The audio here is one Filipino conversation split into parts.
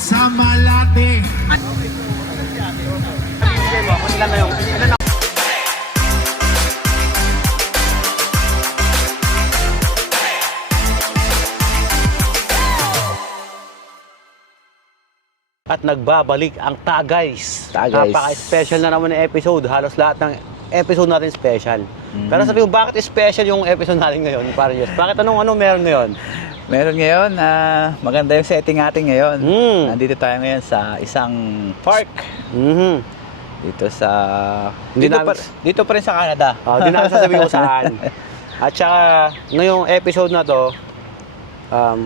sa Malate. At nagbabalik ang Tagays. Tagays. Napaka-special na naman ng episode. Halos lahat ng episode natin special. Pero sabi ko, bakit special yung episode natin ngayon? Para Diyos. Bakit anong meron ngayon? Meron ngayon, maganda yung setting natin ngayon. Nandito tayo ngayon sa isang park. Dito sa... Dito pa rin sa Canada. Hindi namin sasabihin kung saan. At saka, ngayong episode na to,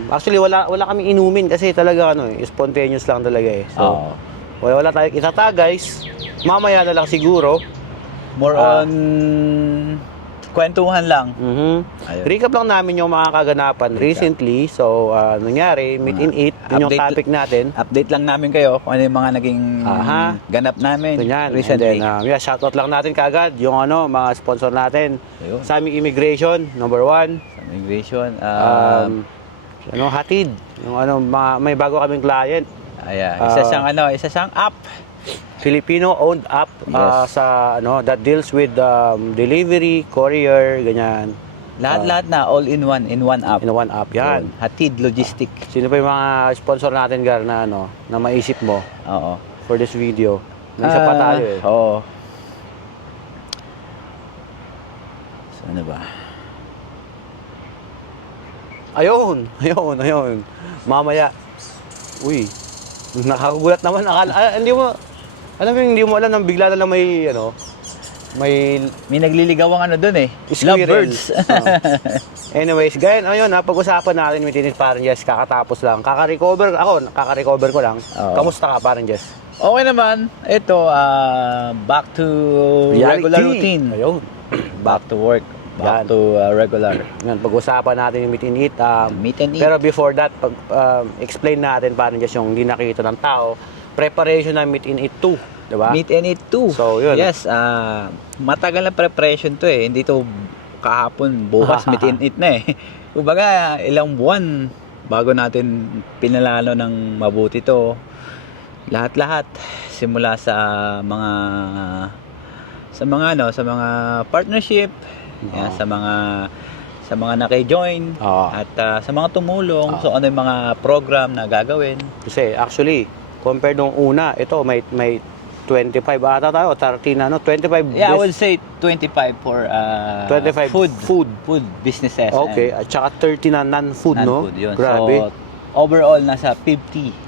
actually wala kaming inumin kasi talaga spontaneous lang talaga eh. So, wala tayong itataguys. Mamaya na lang siguro. More on kwentuhan lang. Recap lang namin yung mga kaganapan recently. So, nangyari, meet and eat. Yun yung topic natin. Update lang namin kayo kung ano yung mga naging ganap namin recently. And then, shoutout lang natin kagad yung mga sponsor natin. Ayun. Sa aming immigration, number 1. Sa immigration. Hatid. Yung may bago kaming client. Ayan, isa siyang app. Filipino-owned app sa that deals with delivery, courier, ganyan. Lahat na all in one app. In one app, yan. Hatid Logistic. Sino pa yung mga sponsor natin, Gar, na maisip mo? Oo. For this video. Nasa pa tayo eh. Oo. So, ano ba? Ayun. Mamaya. Uy. Nakagulat naman. Hindi mo alam nang bigla na lang may May nagliligaw ang doon eh. Squirrel. Lovebirds. Anyways, pag-usapan natin with Tinit Parang Jess, kakatapos lang. Kaka-recover ko lang. Kamusta ka, Parang Jess? Okay naman. Ito, back to regular routine. Ayun. Back to work. Back to regular. Yan, pag-usapan natin yung meet and eat. Meet and eat. Pero before that, explain natin Parang Jess yung hindi nakita ng tao. Preparation ng meet and eat 2. Diba? Meet and eat 2. So, yun. Yes, matagal na preparation to eh. Hindi to kahapon, bukas meet and eat na eh. Kumbaga, ilang buwan bago natin pinalalo ng mabuti to. Lahat-lahat simula sa mga partnership, yan, sa mga naki-join at sa mga tumulong. So ano yung mga program na gagawin? Kasi actually, compared nung una, ito may 25 ata tayo, 13 25. Yeah, I would say 25 for 25 food businesses. Okay, at saka 30 na non-food, no? Yun. Grabe. So, overall nasa 50.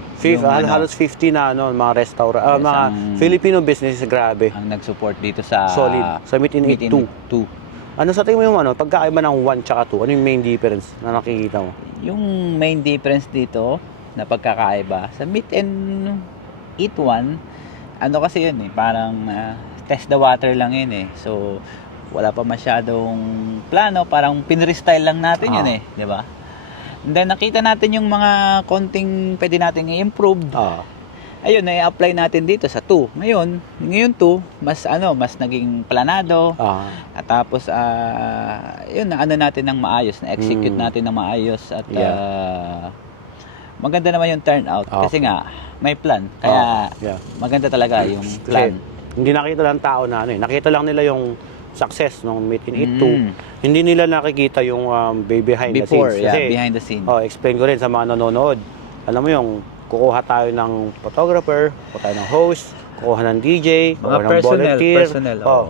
Halos 50 na mga restaurant, mga Filipino businesses, grabe. Ang nag-support dito sa solid sa Meet and Eat 2. Ano sa tingin mo yung pagkakaiba ng 1 tsaka 2? Ano yung main difference na nakikita mo? Yung main difference dito na pagkakaiba sa Meet and Eat 1, kasi yun eh, parang test the water lang yun eh. So wala pa masyadong plano, parang pinrestyle lang natin yun eh, di ba? And then nakita natin yung mga konting pwede natin i-improve. Ayun, na-apply natin dito sa 2. Ngayon 2, mas naging planado. At tapos yun, natin ng maayos, na-execute natin ng maayos at maganda naman yung turnout kasi nga may plan. Kaya maganda talaga yung plan. Kasi hindi nakita lang tao na nakita lang nila yung success ng Meet and Eat 2. Hindi nila nakikita yung behind the scenes. Kasi, behind the scene. Explain ko rin sa mga nanonood. Alam mo yung kukuha tayo ng photographer, kukuha tayo ng host, kukuha ng DJ, kukuha ng volunteer,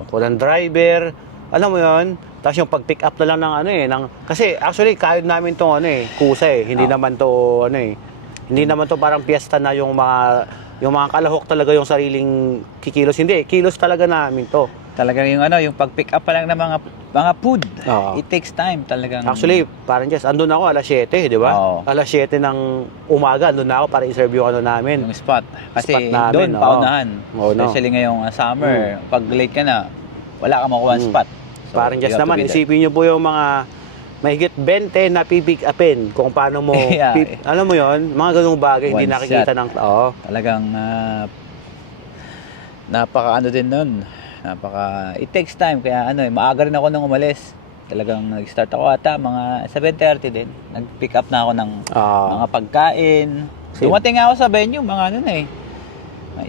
kukuha ng driver. Alam mo yun? Tapos yung pag-pick up na lang ng kasi actually kahit namin tong kusa eh. Hindi naman to hindi naman to parang piyesta na yung mga kalahok talaga yung sariling kikilos. Hindi, kilos talaga namin to. Talagang yung pag-pick up pa lang ng mga food. It takes time talagang. Actually, parang just andun ako alas 7, di ba? Alas 7 ng umaga, andun na ako para i-serve yung namin. Yung spot. Kasi namin, doon paunahan. No. Especially ngayong summer, pag late ka na, wala ka makuha spot. So, parang just naman, isipin nyo po yung mga mahigit 20 na pipick upin kung paano mo, alam mo yon, mga ganung bagay, hindi nakikita ng tao. Talagang din nun. It takes time, kaya maaga rin ako nung umalis. Talagang nag-start ako ata mga 7:30 din. Nag-pick up na ako ng mga pagkain. Same. Dumating ako sa venue, mga ano na eh.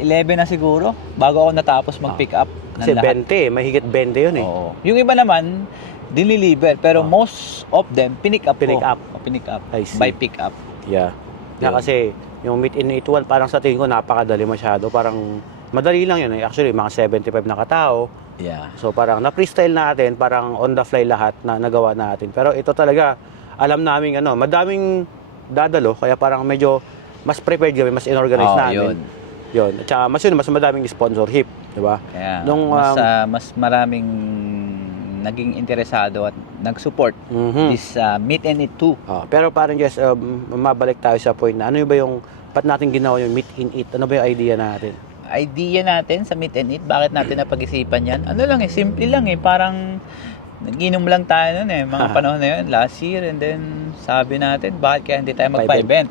11 na siguro, bago ako natapos mag-pick up ng Kasi lahat. 20, may higit 20 yun eh. Oo. Yung iba naman, diniliver. Pero most of them, pinick up Pinick ko. up. Pinick up. I see. By pick up. Yeah. Na Yun. kasi yung meet in 81 parang sa tingin ko napakadali masyado. Parang madali lang yun eh. Actually, mga 75 na katao. Yeah. So parang na-freestyle natin, parang on the fly lahat na nagawa natin. Pero ito talaga, alam namin madaming dadalo. Kaya parang medyo mas prepared kami, mas inorganize namin. Yun. At saka mas madaming sponsorship. Diba? Kaya Nung, mas maraming naging interesado at nag-support this Meet and Eat 2. Pero parang just mabalik tayo sa point na ano ba yung ba't natin ginawa yung meet and eat? Ano ba yung idea natin? Idea natin sa Meet and Eat, bakit natin napag-isipan yan? Ano lang eh, simple lang eh, parang nag-inom lang tayo nun eh, mga panahon na yun, last year, and then sabi natin, bakit kaya hindi tayo magpa-event?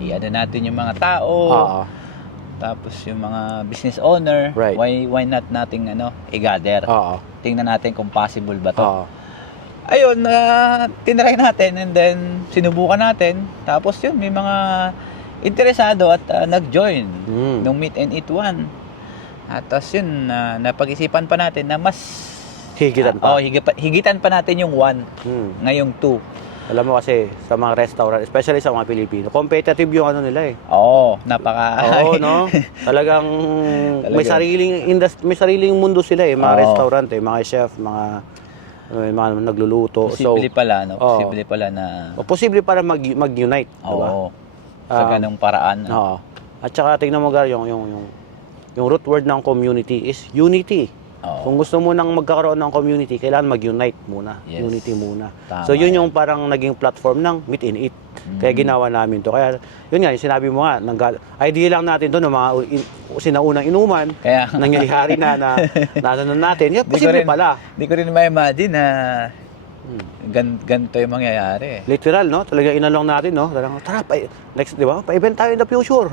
I-ano natin yung mga tao, tapos yung mga business owner, Right. why not nating i-gather? Tingnan natin kung possible ba to. Ayun, tinry natin and then sinubukan natin. Tapos yun, may mga interesado at nag-join nung Meet and Eat 1. At tapos yun, napag-isipan pa natin na mas Higitan pa. higitan pa natin yung 1, ngayong 2. Alam mo kasi sa mga restaurant, especially sa mga Pilipino, competitive yung nila eh. Oo, no? Talagang may sariling mundo sila eh, mga restaurant eh, mga chef, mga nagluluto. Posible pala na posible para mag-unite, diba? Oo. Sa ganung paraan. At saka tingnan mo yung root word ng community is unity. Kung gusto mo nang magkakaroon ng community, kailangan mag-unite muna. Yes. Unity muna. Tama So yun yan. yung parang naging platform ng Meet and Eat. Kaya ginawa namin to. Kaya yun nga, yung sinabi mo nga, idea lang natin to ng mga sinaunang inuman, Kaya nangyayari na natin. Yeah, posible pala. Hindi ko rin ma-imagine na ganito yung mangyayari. Literal, no? Talaga inalong natin, no? Talagang, tara, next, di ba? Pa-event tayo in the future.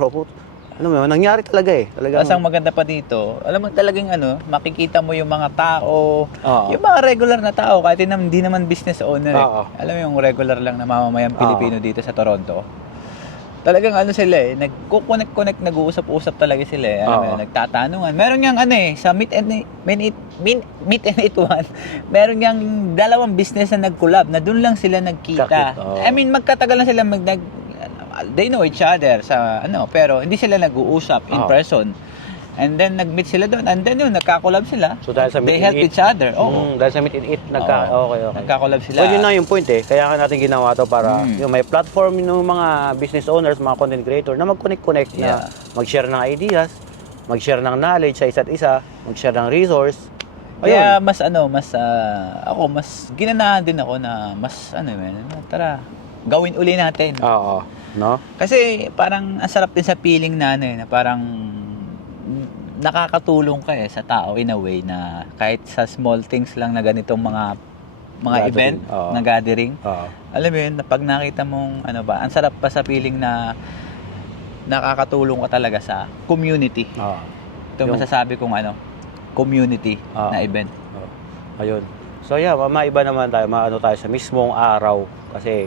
Ano mo, nangyari talaga eh. Tapos ang maganda pa dito, alam mo talagang makikita mo yung mga tao, yung mga regular na tao, kahit hindi naman business owner. Alam mo yung regular lang na mamamayang Pilipino dito sa Toronto. Talagang sila eh, nagko-connect, nag-uusap-usap talaga sila eh. Alam mo, nagtatanungan. Meron niyang sa Meet and Eat 1, meron niyang dalawang business na nag-collab na doon lang sila nagkita. I mean, magkatagal na sila they know each other pero hindi sila nag-uusap in person. And then nag-meet sila doon and then nagka-collab sila. So dahil sa they help each other. Dahil sa Meet and Eat, okay. Nagka-collab sila. So yun na yung point eh. Kaya natin ginawa to para yung may platform ng mga business owners, mga content creator na mag-connect na mag-share ng ideas, mag-share ng knowledge sa isa't isa, mag-share ng resource. Kaya mas ako mas ginanahan din ako na mas tara, gawin uli natin. No? Kasi parang ang sarap din sa feeling na parang nakakatulong ka sa tao in a way na kahit sa small things lang na ganitong mga gathering, event, na gathering. Alam mo yun, pag nakita mong ang sarap pa sa feeling na nakakatulong ka talaga sa community. Ito masasabi kong community na event. Ayun. So yeah, maiba naman tayo, tayo sa mismong araw kasi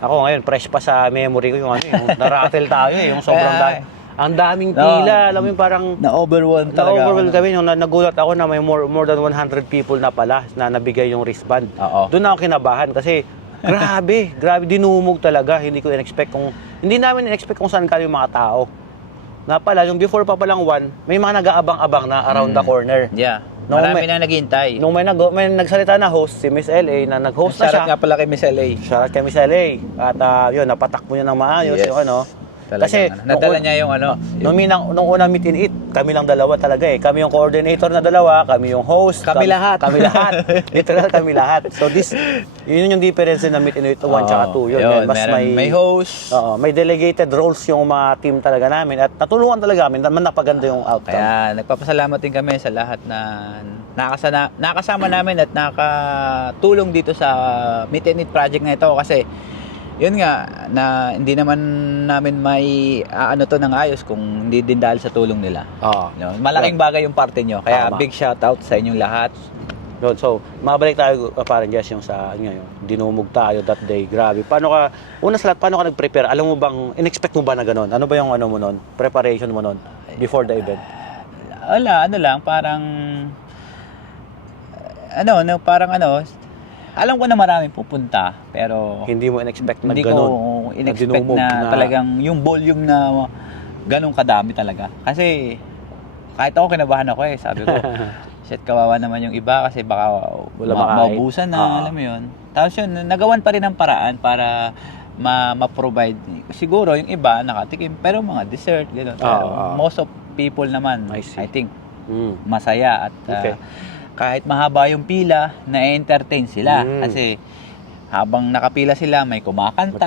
ako ngayon, fresh pa sa memory ko yung yung na-rattle tayo yung sobrang ang daming pila, alam mo yung parang na-overwhelmed talaga. Na-overwhelmed kami, yung nagulat ako na may more than 100 people na pala na nabigay yung wristband. Doon ako kinabahan kasi grabe dinumog talaga. Hindi namin in-expect kung saan ka yung mga tao. Na pala, yung before pa palang may mga nag-aabang-abang na around the corner. Yeah. Marami na naghihintay. Nung may nagsalita na host, si Miss LA, na nag-host na siya. Shoutout nga pala kay Miss LA. Shoutout kay Miss LA. At yun, napatakbo niya ng maayos yung Talagang, kasi nadala niya yung nung unang Meet and Eat, kami lang dalawa talaga eh. Kami yung coordinator na dalawa, kami yung host. Kami lahat. Literal kami lahat. So yun yung difference na Meet and Eat 1 tsaka 2. Yun, mas may host. May delegated roles yung mga team talaga namin at natulungan talaga kami, napaganda yung outcome. Kaya nagpapasalamat din kami sa lahat na nakasama namin at nakatulong dito sa Meet and Eat project na ito kasi yun nga, na hindi naman namin may to ng ayos kung hindi din dahil sa tulong nila. Malaking bagay yung parte nyo. Kaya big shoutout sa inyong lahat. Yun, so, mabalik tayo parang Jess yung sa ngayon. Dinumog tayo that day. Grabe. Una sa lahat, paano ka nag-prepare? Alam mo bang, in-expect mo ba na gano'n? Ano ba yung ano mo nun? Preparation mo nun? Before the event? Wala, ano lang, parang alam ko na maraming pupunta, pero Hindi mo in-expect na hindi gano'n? ko in-expect dinumog na talagang yung volume na ganun kadami talaga. Kasi kahit ako kinabahan ako sabi ko, shit, kawawa naman yung iba kasi baka Wala makain. maubusan na, alam mo yun. Tapos yun, nagawan pa rin ng paraan para ma-provide. Siguro yung iba nakatikim, pero mga dessert, gano'n. Pero most of people naman, I see. I think, Mm. masaya at Okay. kahit mahaba yung pila, na-entertain sila. Mm. Kasi habang nakapila sila, may kumakanta,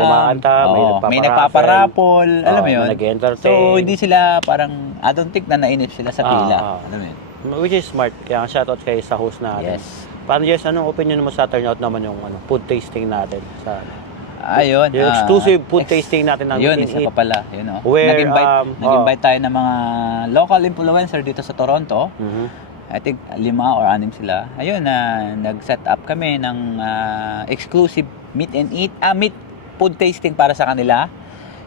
may nagpaparapol, nagpaparapol, alam mo may yun. nag-entertain. So, hindi sila parang, I don't think na nainip sila sa pila. Alam mo yun. Which is smart. Kaya shoutout kay sa host natin. Yes. Paano Jess, anong opinion mo sa turnout naman yung food tasting natin? Ayun. Yung exclusive food tasting natin ng Yun, Meet isa and pa Eat. pala. Yun, oh. Where, Nag-invite tayo ng mga local influencer dito sa Toronto. Mhm. I think 5 or 6 sila. Ayun, nag-set up kami ng exclusive meet and eat, meet food tasting para sa kanila.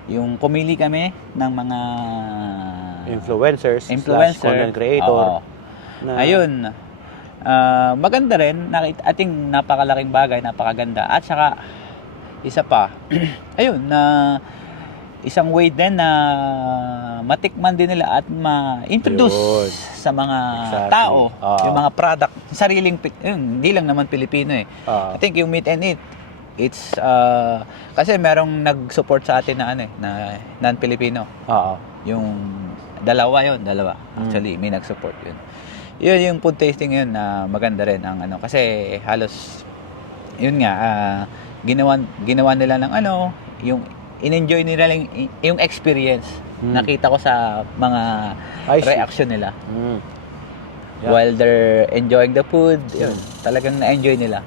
Yung pumili kami ng mga Influencers, influencer, content creator. Oo. Na- Ayun. Maganda rin. I think napakalaking bagay, napakaganda. At saka, isa pa, ayun, na isang way din na matikman din nila at ma-introduce Yun. sa mga Exactly. tao, Oo. yung mga product, sariling, hindi lang naman Pilipino I think yung meet and eat, it's, kasi merong nag-support sa atin na na non-Pilipino. Oo. Yung dalawa. Actually, may nag-support yun. Yun yung food tasting yun na maganda rin ang kasi halos yun nga ginawa nila ng yung in-enjoy nila yung experience. Nakita ko sa mga I see. reaction nila Mm. Yeah. while they're enjoying the food. Yun, talagang na-enjoy nila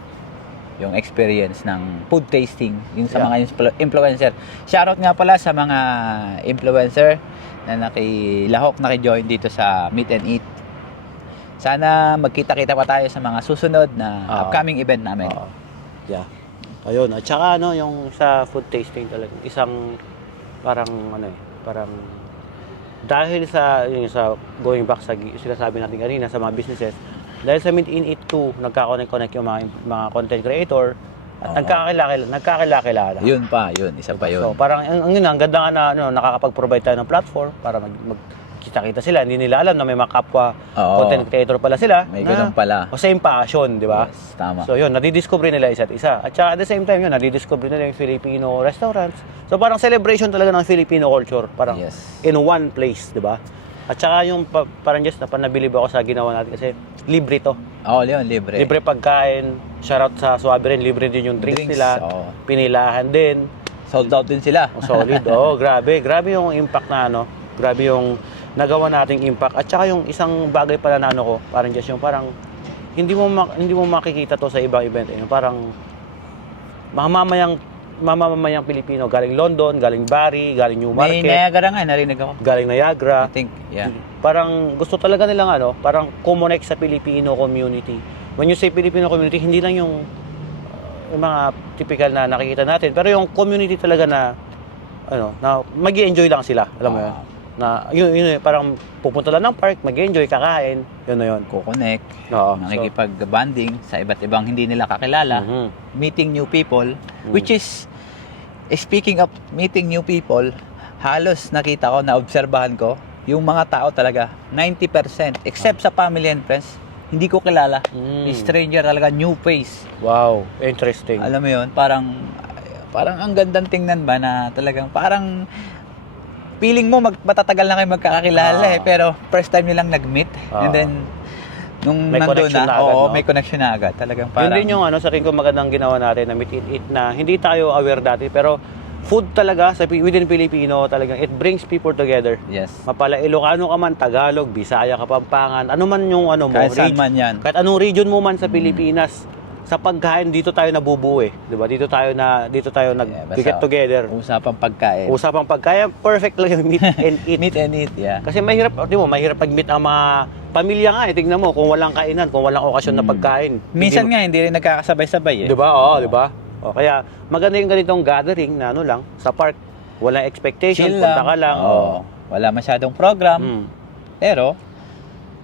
yung experience ng food tasting yung sa Yeah. mga influencer. Shoutout nga pala sa mga influencer na naki-join dito sa Meet and Eat. Sana magkita-kita pa tayo sa mga susunod na upcoming event namin. Yeah. Ayun, at saka yung sa food tasting talaga, isang parang parang dahil sa going back sa sinasabi natin kanina sa mga businesses, dahil sa Meet and Eat 2, nagka-connect yung mga content creator at nagkakilala. Yun, isa pa yun. So, parang ang ganda nga na nakakapag-provide tayo ng platform para magkita-kita sila. Hindi nila alam na may mga kapwa content creator pala sila. May ganun pala. O same passion, di ba? Yes, tama. So yun, nadidiscover nila isa't isa. At saka at the same time yun, nadidiscover nila yung Filipino restaurants. So parang celebration talaga ng Filipino culture. Parang Yes. in one place, di ba? At saka yung parang just napanabilib ako sa ginawa natin kasi libre to. Yun, libre. Libre pagkain. Shoutout sa Suave rin, libre din yung drinks nila. Pinilahan din. Sold out din sila. Solid. Grabe. Grabe yung impact na grabe yung nagawa nating impact. At saka yung isang bagay pala na ko, parang just yung parang hindi mo makikita to sa ibang event. Yung parang mamamayang Pilipino, galing London, galing Bari, galing Newmarket. May Niagara nga, narinig ako. Galing Niagara. I think, yeah. Parang gusto talaga nilang parang kumonek sa Filipino community. When you say Filipino community, hindi lang yung mga typical na nakikita natin, pero yung community talaga na na magi-enjoy lang sila, alam mo yun. Na yun parang pupunta lang ng park, magi-enjoy, kakain, yun na yun. Kukonek, Oo. makikipag-banding sa iba't ibang hindi nila kakilala, meeting new people, which is, speaking of meeting new people, halos nakita ko, naobserbahan ko, yung mga tao talaga, 90%, except sa family and friends, hindi ko kilala. Stranger talaga, new face. Wow, interesting. Alam mo yun, parang ang gandang tingnan ba na talagang parang feeling mo matatagal na kayo magkakakilala pero first time nyo lang nag-meet and then nung may nandun connection na, na agad, may connection na agad. Talagang parang yun din yung sa tingin ko magandang ginawa natin na Meet and Eat na hindi tayo aware dati pero food talaga within Filipino talagang it brings people together. yes. Mapala Ilocano ka man, Tagalog, Bisaya, Kapampangan, ano man yung Kahit saan man yan. Kahit anong region mo man sa Pilipinas, sa pagkain dito tayo nabubuo 'di ba? Dito tayo get together. Usapang pagkain. Usapang pagkain, perfect lang yung Meet and Eat. Meet and eat, yeah. Kasi mahirap, di mo, mahirap pag-meet ang mga pamilya nga, tignan mo, kung walang kainan, kung walang okasyon na pagkain. Minsan nga, hindi rin nagkakasabay-sabay eh. Di ba? Oo, di ba? O, kaya maganda yung ganitong gathering na ano lang, sa park. Walang expectation, Chill punta ka lang. Oo. Wala masyadong program. Mm. Pero,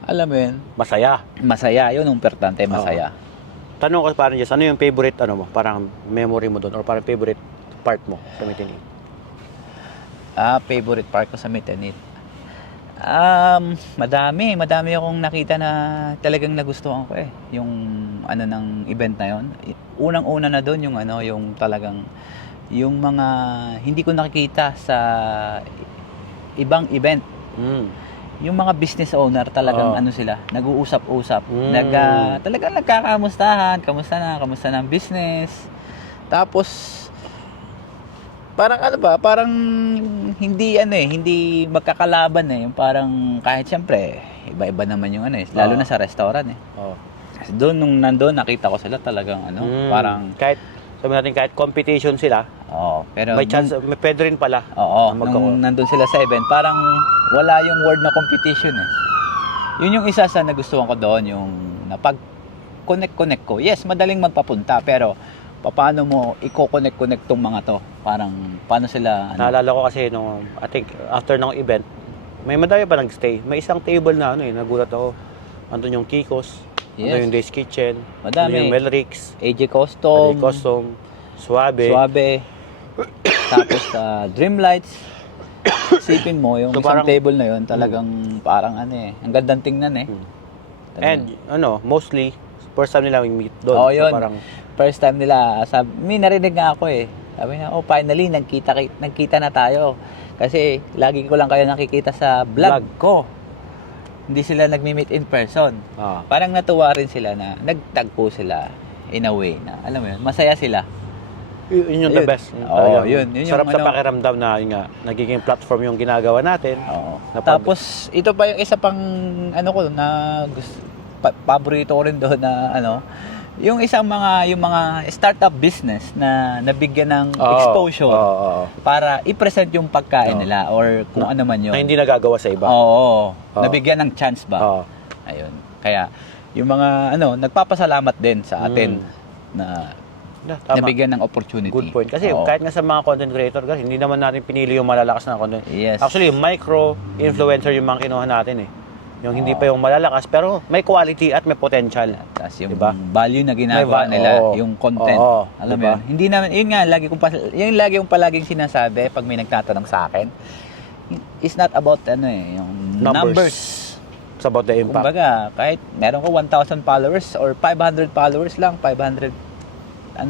alam mo yun, Masaya. masaya. Yun ang importante, masaya. Tanong ko parang Jess, ano yung favorite ano mo? Parang memory mo doon or parang favorite part mo sa Meet and Eat? Favorite park ko sa Meet and Eat. Madami akong nakita na talagang nagustuhan ko eh. Yung ano ng event na yon. Unang-una na doon yung ano, yung talagang yung mga hindi ko nakikita sa ibang event. Mm. Yung mga business owner talagang Oo. ano sila, nag-uusap-usap, Mm. talagang nagkakamustahan, kamusta na ang business. Tapos parang ano ba, parang hindi hindi magkakalaban eh. Yung parang kahit siyempre, iba-iba naman yung ano eh, lalo Oo. na sa restaurant eh. Oh. Kasi doon nung nandoon nakita ko sila talagang ano, parang kahit sabi natin kahit competition sila, pero may chance, may pwede rin pala. na nung nandun sila sa event, parang wala yung word na competition eh. Yun yung isa sa nagustuhan ko doon, yung napag-connect ko. Yes, madaling magpapunta, pero paano mo i-connect tong mga to? Parang, paano sila, Naalala ko kasi nung, I think, after ng event, may madami pa nag-stay. May isang table na ano eh, nagulat ako. Andun yung Kikos, Yes. andun yung Days Kitchen, Madami. andun yung Melrix, AJ Custom, Custom, Suabe. tapos Dreamlights. Isipin mo, yung So, isang parang- table na yun, talagang parang ano eh, ang gandang tingnan eh. And ano, mostly, first time nila meet doon. Oo, yun. So, parang, First time nila, may narinig nga ako eh. Sabi na, finally, nagkita na tayo. Kasi, lagi ko lang kayo nakikita sa vlog ko. Hindi sila nagmi-meet in person. Parang natuwa rin sila na nagtagpo sila in a way na, alam mo yun, masaya sila. yun yung the Ayun. best. Oo, Talagang yun yung sarap sa ano. pakiramdam na yun nga, nagiging platform yung ginagawa natin. Oo. Napag- Tapos, ito pa yung isa pang, ano ko, na paborito ko rin doon na, ano, yung mga startup business na nabigyan ng exposure para i-present yung pagkain nila or kung ano man yun. Na hindi nagagawa sa iba. Oo. Nabigyan ng chance ba? Ayun. Kaya, yung mga, nagpapasalamat din sa atin na Tama. nabigyan ng opportunity. Good point. Kasi Oo. kahit nga sa mga content creator, kasi hindi naman natin pinili yung malalakas na content. Yes. Actually, yung micro-influencer yung mga kinuha natin eh. Yung hindi pa yung malalakas, pero may quality at may potential. Tapos yung Diba? value na ginagawa nila, yung content. Alam mo diba? yun? Hindi naman, yun nga, lagi kong palaging sinasabi pag may nagtatanong sa akin, it's not about yung numbers. It's about the impact. Kumbaga, kahit meron ko 1,000 followers or 500 followers lang, 500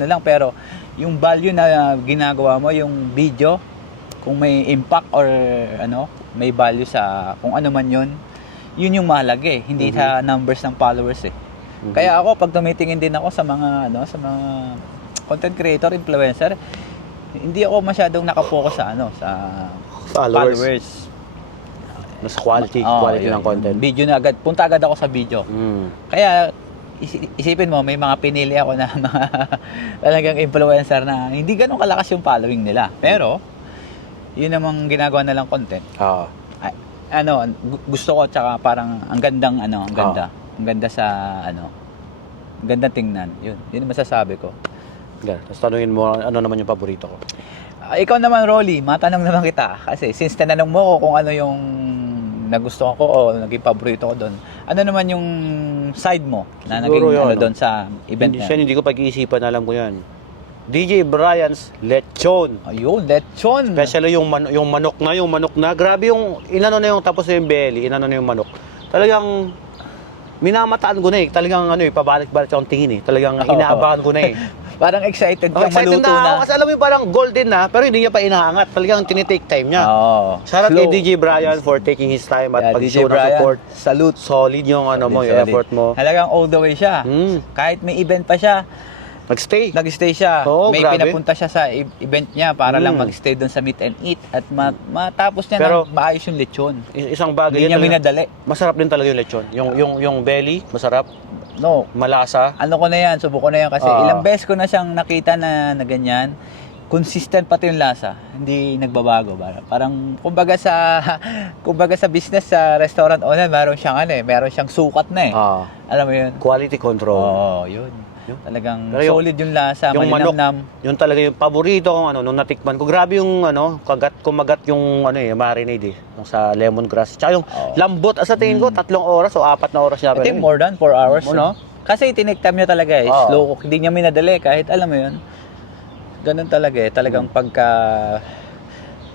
lang, pero yung value na ginagawa mo, yung video, kung may impact or may value sa kung ano man yun yung mahalaga eh, hindi sa numbers ng followers eh. Kaya ako, pag tumitingin din ako sa mga content creator, influencer, hindi ako masyadong nakapokus sa sa followers. Mas quality Yun, ng content. Video na agad, punta agad ako sa video. Kaya isipin mo, may mga pinili ako na mga talagang influencer na hindi ganun kalakas yung following nila. Pero yun namang ginagawa nilang content. Gusto ko, tsaka parang ang gandang ang ganda. Ang ganda sa ang ganda tingnan. Yun ang masasabi ko. Tapos tanungin mo, ano naman yung paborito ko? Ikaw naman, Rolly, matanong naman kita. Kasi since tinanong mo ko kung ano yung nagustuhan ko o naging paborito ko doon, ano naman yung side mo na Siguro naging yun, doon sa event na? Hindi ko pag-iisipan, alam ko yan. DJ Brian's Lechon. Ayun, lechon. Especially yung manok na. Grabe yung inano na yung tapos yung belly, inano na yung manok. Talagang minamataan ko na eh. Talagang pabalik-balik akong tingin eh. Talagang inaabangan ko na eh. Parang excited ka Excited maluto na na. ako kasi alam mo yung parang golden na, pero hindi niya pa inaangat. Talagang tinitake time niya. Shout out Slow. kay DJ Brian for taking his time at DJ pag-show ng Brian, support. salute. Solid yung yung Solid. effort mo. Halagang all the way siya. Kahit may event pa siya, Nag-stay. nag-stay siya. Oo, May grabe. pinapunta siya sa event niya para lang mag-stay doon sa meet and eat at matapos niya Pero, na maayos yung lechon. Isang bagay Hindi niya talaga. minadali. Masarap din talaga yung lechon. Yung belly, masarap. No, Malasa. ano ko na yan, subuko na yan kasi ilang beses ko na siyang nakita na ganyan. consistent pati yung lasa. Hindi nagbabago. Parang kumbaga sa business, sa restaurant owner, meron siyang sukat na eh. Alam mo yun? Quality control. Oo, yun. Talagang Pero solid yung lasa, yung malinamnam. Yun talaga yung paborito kong nung natikman ko. Grabe yung kumagat yung marinade yung sa lemongrass. Tsaka yung lambot. Sa tingin ko 3 oras o 4 na oras na. I think more than 4 hours. No? Kasi tinigtam niya talaga eh. Slow cook. Hindi niya minadali kahit alam mo yun. Ganun talaga eh. Talagang pagka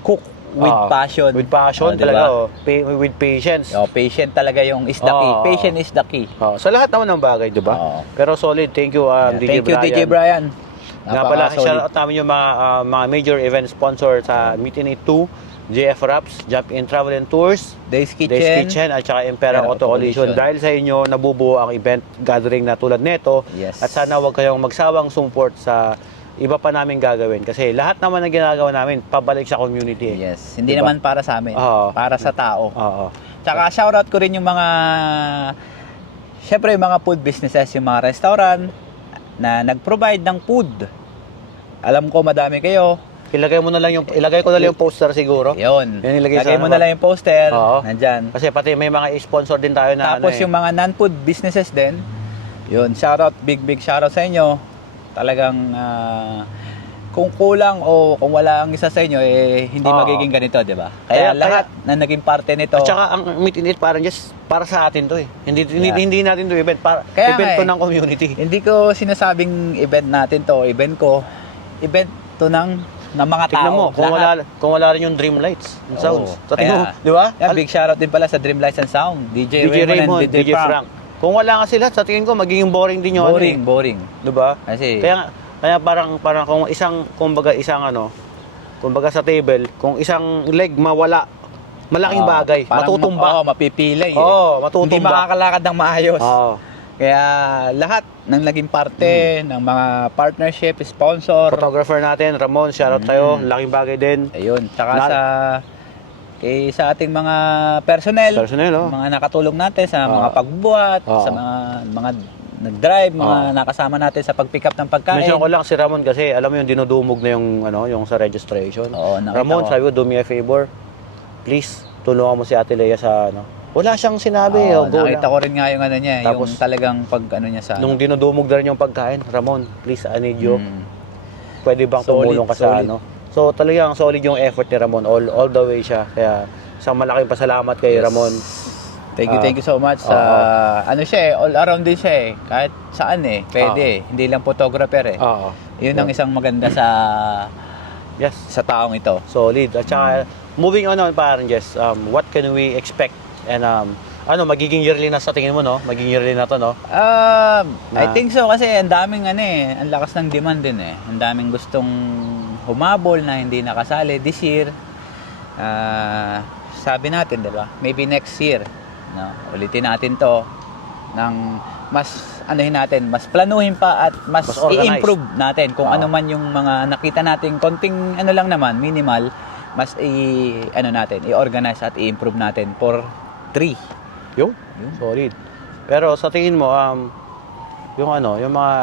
cook with passion. With passion talaga. With patience. Patient talaga yung is the key. Patient is the key. Sa lahat naman ng bagay, di ba? Pero solid. Thank you, DJ thank you, Brian. DJ Brian. Nga pala, shoutout namin yung mga major event sponsor sa Meet and Eat 2, JF Wraps, Jump In Travel and Tours, Days Kitchen, at saka Imperial Auto Collision. Dahil sa inyo, nabubuo ang event gathering na tulad nito. Yes. At sana huwag kayong magsawang support sa iba pa namin gagawin. Kasi lahat naman na ginagawa namin, pabalik sa community. Yes. Hindi naman para sa amin. Para sa tao. Tsaka shoutout ko rin yung mga, syempre yung mga food businesses, yung mga restaurant na nag-provide ng food. Alam ko madami kayo. Ilagay ko na lang yung poster siguro. Yun. Ilagay mo na lang yung poster. Nandyan. Kasi pati may mga sponsor din tayo na tapos yung mga non-food businesses din. Yun, shoutout, big shoutout sa inyo. Talagang kung kulang o kung wala ang isa sa inyo hindi magiging ganito, 'di ba? Kaya lahat na naging parte nito. At saka ang Meet and Eat parang just para sa atin 'to eh. Hindi natin 'to event, para event to ng community. Hindi ko sinasabing event natin 'to, event to ng mga tao. Tignan mo, kung wala rin yung Dream Lights and Sounds. Di ba? Big shoutout din pala sa Dream Lights and Sound. DJ Raymond and DJ Frank. Kung wala nga sila, sa tingin ko magiging boring din yung boring. 'Di ba? Kasi kaya parang kung kumbaga sa table, kung isang leg mawala, malaking bagay, matutumba. Mapipilay. Matutumba. Hindi makakalakad ng maayos. Kaya lahat ng naging parte ng mga partnership, sponsor, photographer natin, Ramon, shoutout sa'yo, laking bagay din. Ayun, tsaka sa ating mga personnel, mga nakatulong natin sa mga pagbubuhat, sa mga nag-drive, mga nakasama natin sa pag-pick up ng pagkain. Mention ko lang si Ramon kasi alam mo yung dinudumog na yung sa registration. Ramon, sabi ko, do me a favor. Please, tulungan mo si Ate Lea sa wala siyang sinabi. Nakita ko rin nga yung niya, tapos, yung talagang niya sa nung dinudumog na rin yung pagkain. Ramon, please, I need you. Pwede bang tumulong ka sa So talagang solid yung effort ni Ramon, all the way siya. Kaya isang malaking pasalamat kay Ramon. Thank you so much. All around din siya eh. Kahit saan pwede. Hindi lang photographer eh. Yun ang isang maganda sa taong ito. Solid. At saka moving on parang Jess, what can we expect? And magiging yearly na sa tingin mo, no? Magiging yearly na to, no? I think so kasi ang daming ang lakas ng demand din eh. Ang daming gustong humabol na hindi nakasali this year. Sabi natin, 'di ba? Maybe next year, no? Ulitin natin 'to ng mas mas planuhin pa at mas i-improve natin kung ano man yung mga nakita natin konting lang naman, minimal, mas i-organize at i-improve natin for 3. Yung solid. Pero sa tingin mo yung mga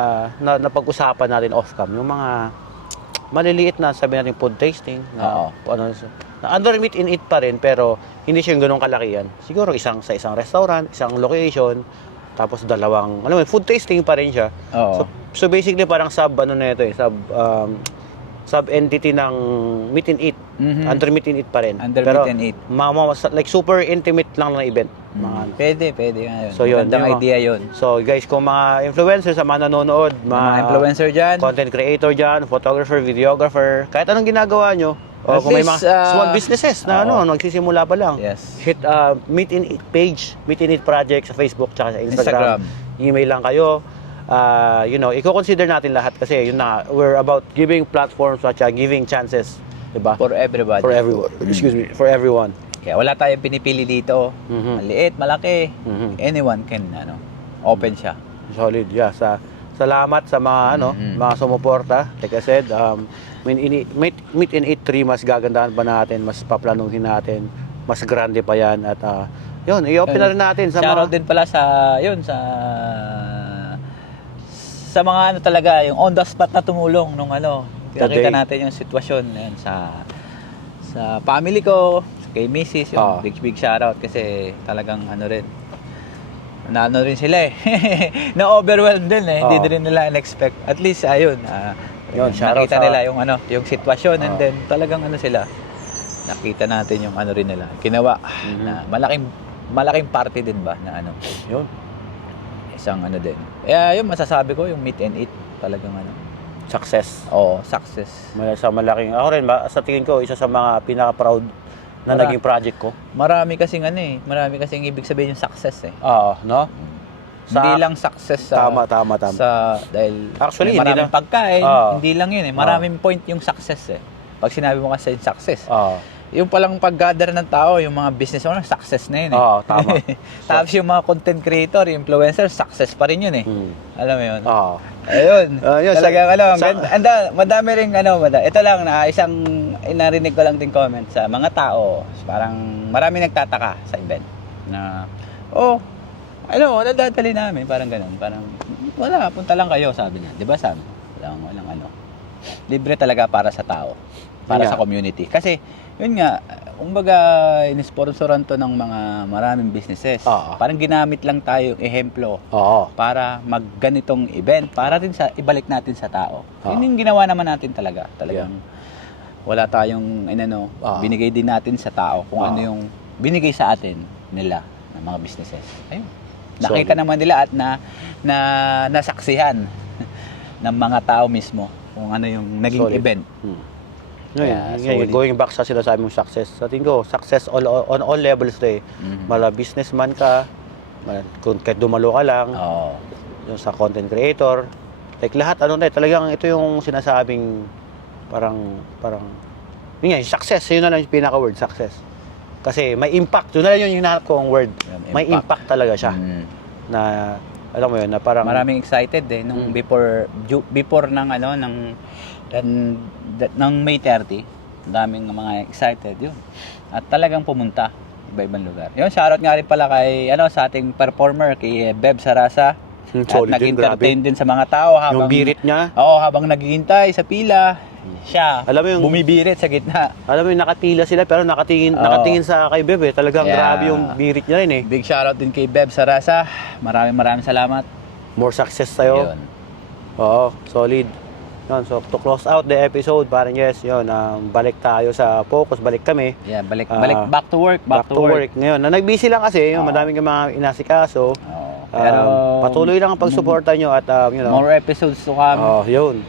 napag-usapan natin off-cam, yung mga maliliit na sabi natin food tasting na under Meet and Eat pa rin pero hindi siya yung ganung kalakihan. Siguro sa isang restaurant, isang location, tapos dalawang food tasting pa rin siya. So basically parang sub entity ng Meet and Eat. Under Meet and Eat pa rin. Pero Meet and Eat. Like super intimate lang na event. Pwede nga yun. So yun, magandang idea yun. So guys, kung mga influencer sa mga nanonood, mga influencer dyan, content creator dyan, photographer, videographer, kahit anong ginagawa nyo, o kung may mga small businesses na nagsisimula pa lang, hit Meet and Eat page, Meet and Eat project sa Facebook tsaka sa Instagram. Email lang kayo. I-consider natin lahat kasi we're about giving platforms at giving chances, diba? For everybody. For everyone. Excuse me, for everyone. Kaya wala tayong pinipili dito. Maliit, malaki. Anyone can open siya. Solid, yeah. Salamat sa mga mga sumuporta. Like I said, Meet and Eat 3 mas gagandahan pa natin, mas paplanuhin natin, mas grande pa yan at i-open na rin natin sa shoutout din pala sa mga talaga yung on the spot na tumulong nung nakita natin yung sitwasyon yan sa family ko, kay Mrs. yung big shoutout kasi talagang rin sila na-overwhelmed din hindi din nila in-expect. At least ayun, nakita nila yung yung sitwasyon and then talagang sila. Nakita natin yung rin nila. Ginawa na malaking party din ba na Yun. Isang din. Kaya yun masasabi ko yung meet and eat talagang Success. Oo, success. Sa malaking, ako rin, sa tingin ko, isa sa mga pinaka-proud na naging project ko. Marami kasing marami kasing ibig sabihin yung success Oo, no? Hindi lang success sa tama. Dahil actually, maraming pagkain, hindi lang yun Maraming point yung success Pag sinabi mo kasi yung success. Yung palang pag-gather ng tao, yung mga business owner, success na yun Oo, tama. Tapos yung mga content creator, yung influencer, success pa rin yun Alam mo yun? Oo. Ayun. Yun, Talagang madami rin ito lang na isang narinig ko lang din comment sa mga tao. Parang marami nagtataka sa event na nadadali namin, parang ganun. Parang wala, punta lang kayo, sabi niya. 'Di ba sabi? Walang libre talaga para sa tao, para sa community. Kasi yun nga, kumbaga in-sponsoran to ng mga maraming businesses. Parang ginamit lang tayo yung ehemplo para magganitong event para rin sa ibalik natin sa tao. Yun yung ginawa naman natin talaga. Talagang wala tayong binigay din natin sa tao kung ano yung binigay sa atin nila ng mga businesses. Ayun. Nakita naman nila at nasaksihan ng mga tao mismo kung ano yung naging event. Ngayon, going back sa sinasabi mong success. Sa tingin ko, success on all levels Mala businessman ka, kung kahit dumalo ka lang, yung sa content creator, like lahat, talagang ito yung sinasabing parang, yun nga, yung success, yun na lang yung pinaka-word, success. Kasi may impact, yun na lang yung hinahanap ko ang word. May impact talaga siya. Na, alam mo yun, na parang... Maraming excited nung before ng ng May 30, daming mga excited yun. At talagang pumunta iba-ibang lugar. Yun, shoutout nga rin pala kay sa ating performer kay Beb Sarasa. At nag-entertain din sa mga tao habang yung birit niya. Habang naghihintay sa pila, siya bumibirit sa gitna. Alam mo yung nakapila sila pero nakatingin sa kay Beb Talagang grabe yung birit niya rin Big shoutout din kay Beb Sarasa. Maraming salamat. More success sa'yo. Yun. Oo, solid. Yun, so to close out the episode, parang balik tayo sa focus, balik kami. Yeah, balik back to work, back to work. Ngayon, na nag-busy lang kasi, madaming mga inasikaso. Pero patuloy lang ang pagsuporta nyo at more episodes to come. Yun.